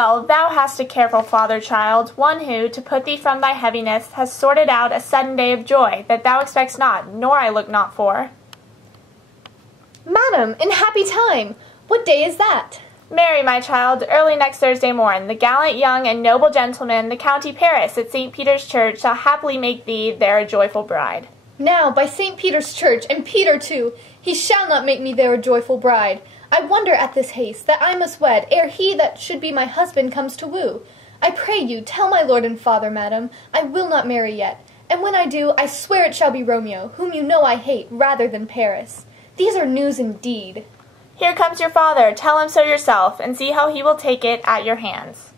Well, thou hast a careful father, child, one who, to put thee from thy heaviness, has sorted out a sudden day of joy, that thou expectst not, nor I look not for. Madam, in happy time! What day is that? Marry, my child, early next Thursday morn, the gallant young and noble gentleman, the County Paris, at St. Peter's Church, shall happily make thee there a joyful bride. Now, by St. Peter's Church, and Peter too, he shall not make me there a joyful bride. I wonder at this haste, that I must wed, ere he that should be my husband comes to woo. I pray you, tell my lord and father, madam, I will not marry yet, and when I do, I swear it shall be Romeo, whom you know I hate, rather than Paris. These are news indeed. Here comes your father, tell him so yourself, and see how he will take it at your hands.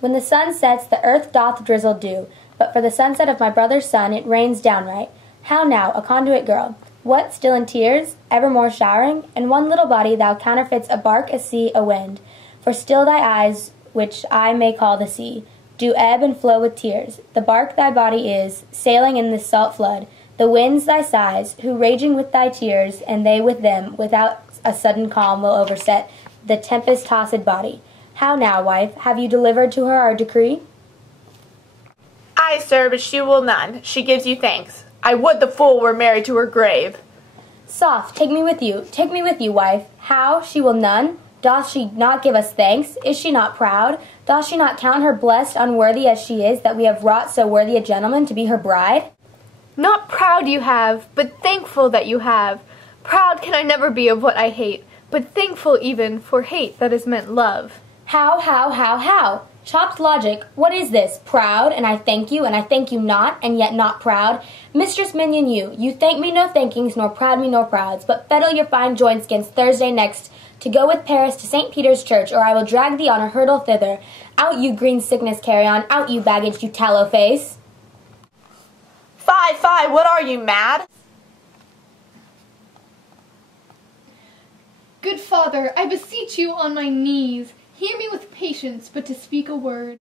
When the sun sets, the earth doth drizzle dew, but for the sunset of my brother's son it rains downright. How now, a conduit girl? What, still in tears, evermore showering? In one little body thou counterfeits a bark, a sea, a wind. For still thy eyes, which I may call the sea, do ebb and flow with tears. The bark thy body is, sailing in this salt flood. The winds thy sighs, who raging with thy tears, and they with them, without a sudden calm will overset the tempest-tossed body. How now, wife, have you delivered to her our decree? Ay, sir, but she will none. She gives you thanks. I would the fool were married to her grave. Soft, take me with you, wife. How, she will none? Doth she not give us thanks? Is she not proud? Doth she not count her blessed, unworthy as she is, that we have wrought so worthy a gentleman to be her bride? Not proud you have, but thankful that you have. Proud can I never be of what I hate, but thankful even for hate that is meant love. How? Chopped logic, what is this? Proud, and I thank you not, and yet not proud? Mistress Minion, you thank me no thankings, nor proud me nor prouds, but fettle your fine joints 'gainst Thursday next, to go with Paris to St. Peter's Church, or I will drag thee on a hurdle thither. Out, you green sickness carry-on, out, you baggage, you tallow face. Fie, what are you, mad? Good father, I beseech you on my knees, hear me with patience, but to speak a word.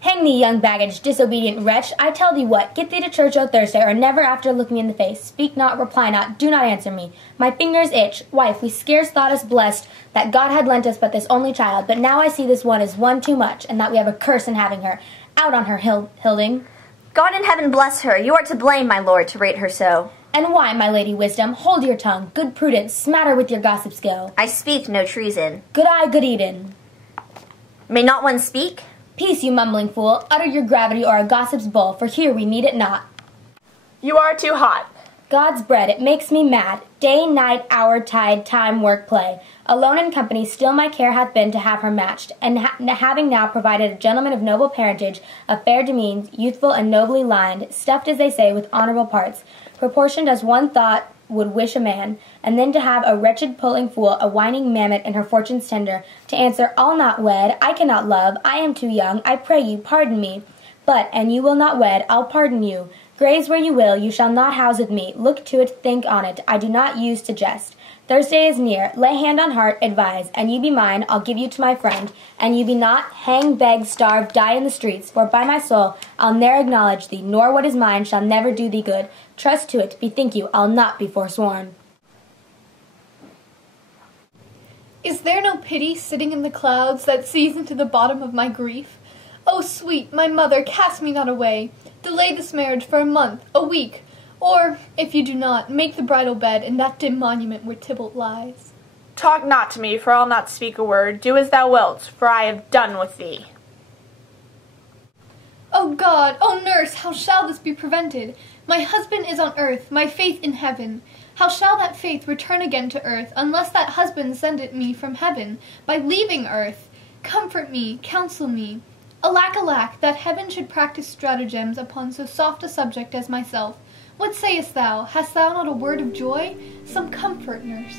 Hang thee, young baggage, disobedient wretch. I tell thee what, get thee to church o' Thursday, or never after look me in the face. Speak not, reply not, do not answer me. My fingers itch. Wife, we scarce thought us blessed that God had lent us but this only child, but now I see this one is one too much, and that we have a curse in having her. Out on her, Hilding. God in heaven bless her. You are to blame, my lord, to rate her so. And why, my lady Wisdom? Hold your tongue. Good Prudence, smatter with your gossip's go. I speak no treason. Good eye, good Eden. May not one speak? Peace, you mumbling fool. Utter your gravity or a gossip's bull, for here we need it not. You are too hot. God's bread, it makes me mad. Day, night, hour, tide, time, work, play. Alone in company, still my care hath been to have her matched, and having now provided a gentleman of noble parentage, of fair demeans, youthful and nobly lined, stuffed, as they say, with honorable parts, proportioned as one thought would wish a man, and then to have a wretched pulling fool, a whining mammet in her fortune's tender, to answer, I'll not wed, I cannot love, I am too young, I pray you, pardon me. But, an you will not wed, I'll pardon you. Graze where you will, you shall not house with me. Look to it, think on it, I do not use to jest. Thursday is near, lay hand on heart, advise, and you be mine, I'll give you to my friend, and you be not, hang, beg, starve, die in the streets, for by my soul, I'll ne'er acknowledge thee, nor what is mine shall never do thee good. Trust to it, bethink you, I'll not be forsworn. Is there no pity sitting in the clouds that sees into the bottom of my grief? Oh, sweet, my mother, cast me not away. Delay this marriage for a month, a week, or, if you do not, make the bridal bed in that dim monument where Tybalt lies. Talk not to me, for I'll not speak a word. Do as thou wilt, for I have done with thee. O God, O nurse, how shall this be prevented? My husband is on earth, my faith in heaven. How shall that faith return again to earth, unless that husband send it me from heaven, by leaving earth? Comfort me, counsel me. Alack, alack, that heaven should practice stratagems upon so soft a subject as myself. What sayest thou? Hast thou not a word of joy? Some comfort, nurse.